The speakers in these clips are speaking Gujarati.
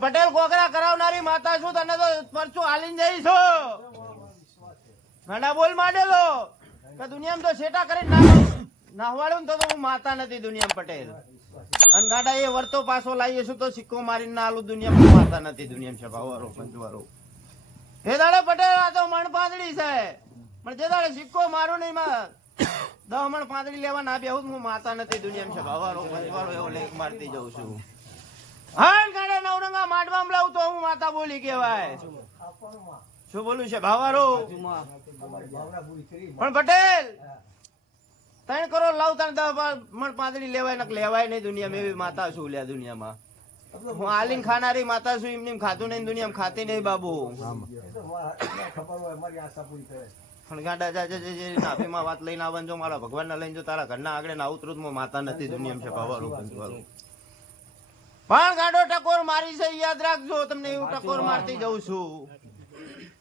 પટેલ કોકરા કરાવનારી માતા છું તને તો પરચું હાલીને છું ઘણા બોલ માંડેલો કે દુનિયામાં તો શેટા કરી નાહવા- નાહવાડું ને તો હું માતા નથી દુનિયામાં પટેલ. અને ગાડા એ વર્તો પાછો લાવીએ છું તો સિક્કો મારીને ના આલું દુનિયામાં માતા નથી દુનિયામાં છપાવાળો પંચવાળો હે દાડે પટેલ આ તો મણ પાંદડી છે. પણ જે દાડે સિક્કો મારો નહીં માં દહ મણ પાંદડી લેવા ના બેહું હું માતા નથી દુનિયામાં છપાવાળો પંચવાળો એવો લેખ મારતી જઉં છું. હા ગાડે નવરંગા માંડવામાં લાવું તો હું માતા બોલી કહેવાય. શું બોલું છે? ભાવારો. પણ પટેલ, ત્રણ કરોડ લાવ તને મણ પાંદડી લેવાય ને લેવાય નહીં દુનિયામાં, એવી માતા છું લ્યા દુનિયામાં. હું આલીન ખાનારી માતા છું એમની ખાતું નહીં દુનિયામાં, ખાતી નહીં બાબુ. પણ ગાંડા જા જા નાભીમાં વાત લઈને આવવાનું, જો મારા ભગવાનના લઈને જો તારા ઘરના આગળ ના ઉતરું હું માતા નથી દુનિયામાં છે, ભાવારો પણ ગાડો ટકોર મારી છે યાદ રાખજો તમને એવું ટકોર મારતી જઉં છું.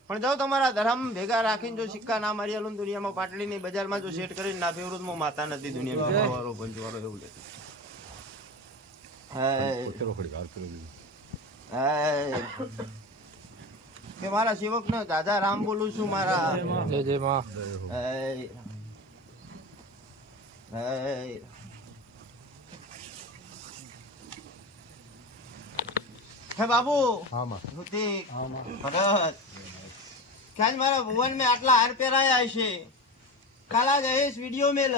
પણ જાઉં તમારા ધર્મ ભેગા રાખીને જો સિક્કા ના મારી આલું દુનિયામાં પાટડીની બજારમાં જો સેટ કરીને ના ફેવરું હું માતા નથી દુનિયામાં ભાવારો પંચવારો એવું લે. હાય. હાય. કે મારા સેવક ને દાદા રામ બોલું છું મારા. જય જય માં હાય. હાય. હે બાબુ? ઋતિક ક્યાં મારા ભુવન મેં આટલા હાર પહેરાયા હશે. કાલા જયેશ વીડિયો મેલ.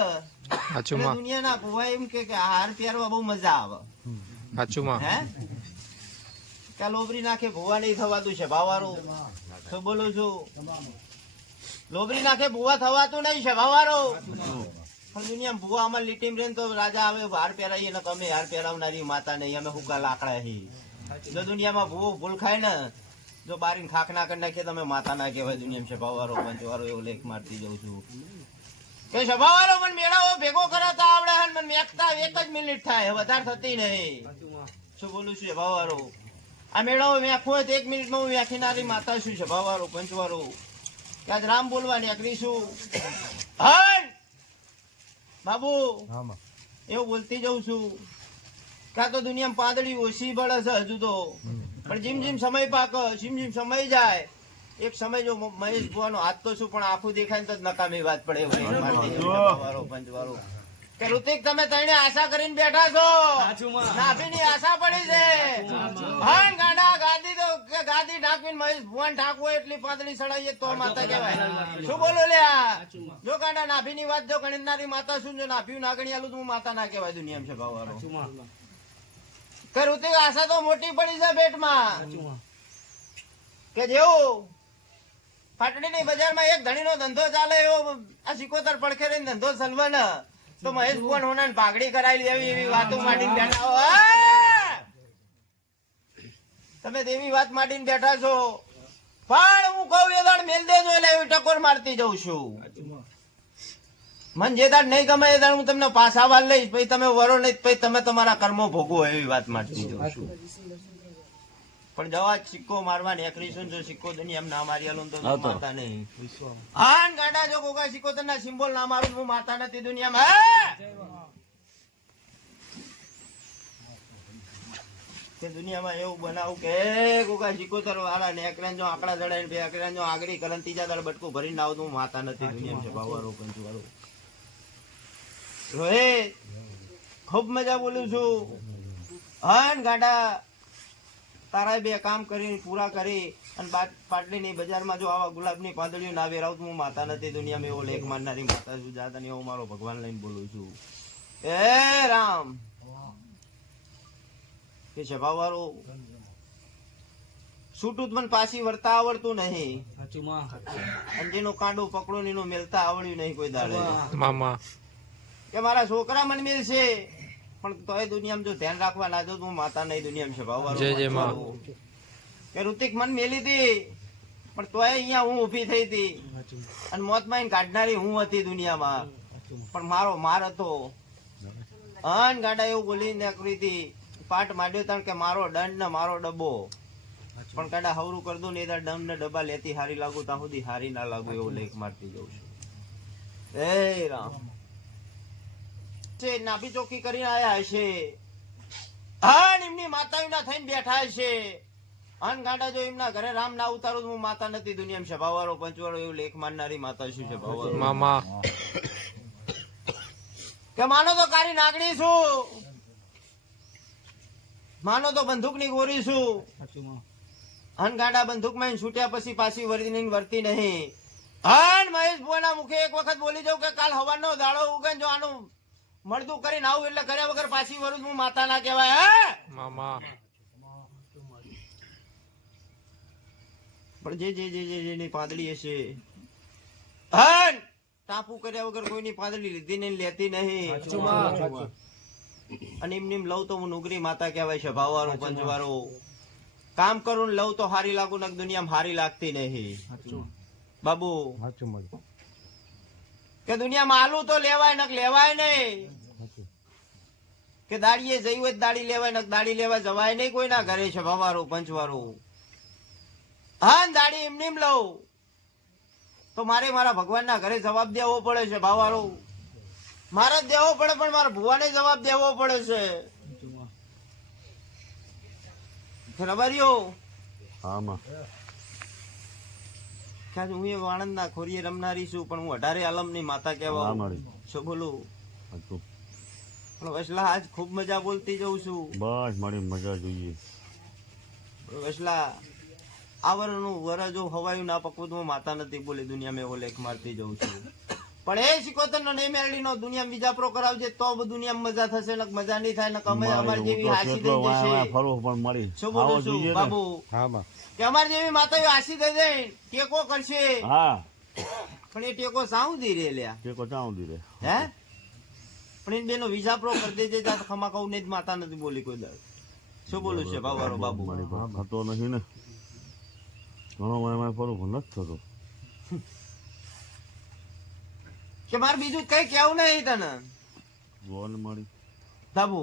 એટલે દુનિયાના ભુવા એમ કે કે હાર પહેરવા બહુ મજા આવે. સાચું માં. હે? કાલ લોબરી નાખે ભુવા નહીં થવાતું છે ભાવારું. તો બોલું છું. લોબરી નાખે ભુવા થવાતું નહીં છે ભાવારો. પણ દુનિયા ભુવા અમાર લીટીમ રેન તો રાજા આવે હાર પહેરાઈએ ને તમે હાર પહેરાવનારી માતા નહીં અમે હુકા લાકડા હી. જો દુનિયામાં ભૂ ભૂલ ખાય ને જો બારીને ખાખ ના કરી નાખીએ તમે માતા ના કહેવાય દુનિયામાં છપાવારો પંચવારો એવો લેખ મારતી જઉં છું. કે સભાવાળો મને મેળાવો ભેગો કરાતા આવડે હે મને મેકતા એક જ મિનિટ થાય. વધારે થતી નહીં. શું બોલું છું સભાવાળો આ મેળાવો મેખવો હોય તો એક મિનિટમાં હું મેખીનારી માતા છું સભાવાળો પંચવારો. ત્યાં રામ બોલવા નીકળીશું હન! બાબુ! એવું બોલતી જઉં છું. કાં તો દુનિયામાં પાંદડી ઓછી બળે છે હજુ તો. પણ જીમ જીમ સમય પાક જીમ જીમ સમય જાય એક સમય જો મહેશ ભુવાનો હાથ તો શું પણ આખું દેખાય તો નકામી વાત પડે પંચવારો. કે ઋતિક તમે તઈને આશા કરીને બેઠા છો? નાભીની આશા પડી છે. હા ગાડા ગાદી તો કે ગાદી ઢાંકીને મહેશ ભુવન ઠાકવો એટલી પાંદડી સડાઈએ તો માતા કહેવાય. શું બોલો લ્યા જો ગાડા નાભીની વાત જો ગણનારી માતા શું જો નાભી ના ગણી આલું તો હું માતા ના કહેવાય દુનિયામાં છે ભાવવાળો કે ઋતિક આશા તો મોટી પડી છે પેટમાં કે જેવું પાટડીની બજારમાં એક ધણીનો ધંધો ચાલે એવો આ સિકોતર પડખે ધંધો સલવન. તો મહેશ ભુવન હોના ભાગડી કરાવી એવી એવી વાતો માંડીને બેઠા તમે તેવી વાત માંડીને બેઠા છો. પણ હું કહું એ મેલ દેજો એટલે એવી ટકોર મારતી જઉં છું. મન જે દાડ નહીં ગમે એ દાડ હું તમને પાછા વાર લઈશ. પછી તમે વરો નહીં પછી તમે તમારા કર્મો ભોગવો એવી વાત મારતી પણ જવા સિક્કો મારવા નીકળીશું જો સિક્કો દુનિયામાં ના મારી આલું તો માતા નહીં. હા ગાડા જો કોકા સિક્કો તને સિમ્બોલ ના મારું હું માતા નથી દુનિયામાં હે? કે દુનિયામાં એવું બનાવું કે કોકા સિકોતર વાળા ને એકરાન જો આંકડા જડાઈને બે એકરાન જો આગળી કરન ત્રીજા દળ બટકું ભરીને આવું તો હું માતા નથી દુનિયામાં છે. ભાવવાળો પંચવાળો. રોહિત ખૂબ મજા બોલું છું. હન ગાડા તારા બે કામ કરીને પૂરા કરી અને પાટલીની બજારમાં જો આવા ગુલાબની પાંદડીઓ ના વેરાવ હું માતા નથી દુનિયામાં એવો લેખ માનનારી માતા છું જાત અને એવો મારો ભગવાન લઈને બોલું છું. એ રામ. કે છપાવાળો છૂટું જ મને પાછી વર્તા આવડતું નહીં. અને કાંડો કાંડું પકડો ની એનું મેલતા આવડ્યું નહીં કોઈ દાડે. મામા. કે મારા છોકરા મને મિલશે પણ તોય દુનિયામાં જો ધ્યાન રાખવા ના તો હું માતા નહીં દુનિયામાં ભાવવાળો જય જય માં. કે ઋતિક મન મેલી હતી પણ તોય અહીંયા હું ઊભી થઈ હતી. અને મોતમાં કાઢનારી હું હતી દુનિયામાં. પણ મારો માર હતો. અન ગાડા એવું બોલી નીકળી હતી. પાટ માંડ્યો તાણ કે મારો દંડ ને મારો ડબ્બો. પણ કાડા હવરું કરી દઉં ને તાર દંડ ને ડબ્બા લેતી હારી લાગુ ત્યાં સુધી હારી ના લાગુ એવું લેખ મારતી જઉં છું. એ રામ. છે નાભી ચોકી કરીને આવ્યા હશે. હા એમની માતા એમના થઈને બેઠા હશે. અન ગાંડા જો એમના ઘરે રામ ના ઉતારું હું માતા નથી દુનિયામાં છે ભાવારો પંચવાળો એવું લેખ માનનારી માતા શું છે ભાવારો મામા. કે માનો તો કારી નાગણી છું. માનો તો બંદૂકની ગોરી છું. અન ગાંડા બંદૂકમાં છૂટ્યા પછી પાછી વર્તી નહીં વર્તી નહીં. અન મહેશ ભુવાના મુખે એક વખત બોલી જાઉં કે કાલ હવાનો દાડો ઉગે જો આનું મળતું કરીને આવું એટલે કર્યા વગર પાછી વરું હું માતા ના કહેવાય હે? મામા. પણ જે જે જે જે જેની પાંદડી હશે. હન! ટાપુ કર્યા વગર કોઈની પાંદડી લીધી નહીં લેતી નહીં. અને એમ નિમ લઉં તો હું નુગરી માતા કહેવાય છે ભાવવાળું પંચવાળું કામ કરું ને લઉં તો હારી લાગુ ને દુનિયામાં હારી લાગતી નહીં. બાબુ. કે દુનિયામાં આલુ તો લેવાય નક લેવાય નહીં. કે દાડીએ જઈ હોય દાડી લેવાય નક દાડી લેવા જવાય નહીં કોઈના ઘરે છે ભવારું પંચવારું હા ને દાડી એમને એમ લઉં. તો મારે મારા ભગવાનના ઘરે જવાબ દેવો પડે છે ભાવારો મારે જ દેવો પડે પણ મારા ભુવાને જવાબ દેવો પડે છે. રબારીઓ આમાં ક્યાં હું એ વાણંદના ખોરીએ રમનારી છું પણ હું અઢારે આલમની માતા કહેવા શું બોલું? પણ વસલા આજ ખૂબ મજા બોલતી જઉં છું. બસ મારી મજા જોઈએ. વસલા આવરનું વર જો હવાયું ના પકવું તો હું માતા નથી બોલી દુનિયા મેં ઓલેખ મારતી જઉં છું. પણ એ શિકોતર નો મેળડી નો દુનિયા બીજા પ્રો કરાવજે તો દુનિયામાં મજા થશે ને મજા નહીં થાય ને કમે અમારી જેવી હું હાસી થઈ જશે. ફરવું પણ મળી. શું બોલું છું બાબુ? કે અમારી જેવી માતાઓ હાસી થઈ જાય ટેકો કરશે. હા. પણ એ ટેકો સાઉ દી રે લ્યા. ટેકો કોચા દી રે. હે? પણ એ બેનો વિઝા પ્રો કરી દેજે જા ખમા કહું ને જ માતા નથી બોલી કોઈ દર શું બોલું છે બાબારો બાબુ? મારી થતો નથી ને. ઘણો વાય ફરવું નથી થતો. કે મારે બીજું કઈ કેવું નહીં તને. ગોલ મળી બાબુ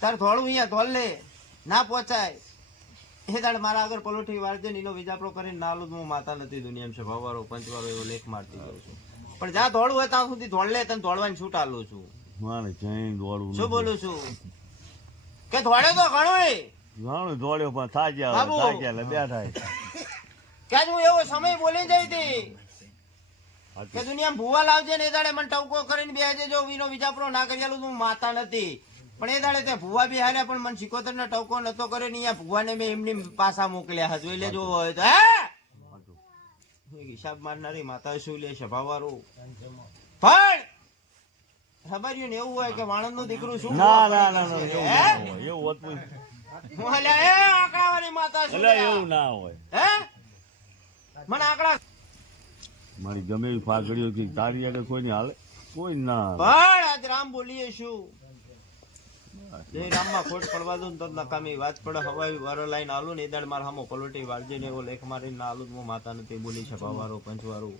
તાર થોડું અહીંયા ધોલ લે. ના પહોંચાય. એ દાડ મારા આગળ પલોઠી વાળજે ને એનો વિજાપરો કરીને ના લો હું માતા નથી દુનિયામાં છે. ભવારો પંચવારો એવો લેખ મારતી જાઉં છું. પણ જ્યાં ધોળું હોય ત્યાં સુધી ધોળ લે તને ધોળવાની છૂટ આલું છું. મારે ક્યાંય દોડવું શું બોલું છું? કે ધોળ્યો તો ઘણું. ઘણું ધોળ્યો પણ થાક્યા થાક્યા બે થાય કે હું એવો સમય બોલી જઈ હતી કે દુનિયા ભૂવા લાવજે ને એ દાડે મને ટવકો કરીને બેસે જો વિનો વિજાપરો ના કરેલું તું માતા નથી. પણ એ દાડે તે ભૂવા બી હાલ્યા પણ મને સિકોતર ને ટવકો નતો કર્યો ને અહીંયા ભૂવાને મેં એમની પાસા મોકલ્યા હજુ. એટલે જોવો હોય તો હે? હિસાબ મારનારી માતા શું લે છે વાળું પણ ખબર ને એવું હોય કે વાણંદનું દીકરું શું ના ના ના એવું હોતું હું હાલ્યા, એ આંકડાવાળી માતા શું એવું ના હોય. હે? મને આકડા મારી ગમે એવી કે તારી આગળ કોઈ ની હાલે? કોઈ ના પણ આજ રામ બોલીએ શું જય રામમાં ખોટ પડવા દઉં તો નકામી વાત પડે. હવાઈ વારો લાઈન આલું ને એ દાડ મારા હામો પલોટી વાળજે ને એવો લેખ મારીને ના આલું હું માતા નથી બોલી છે વારો પંચવારો.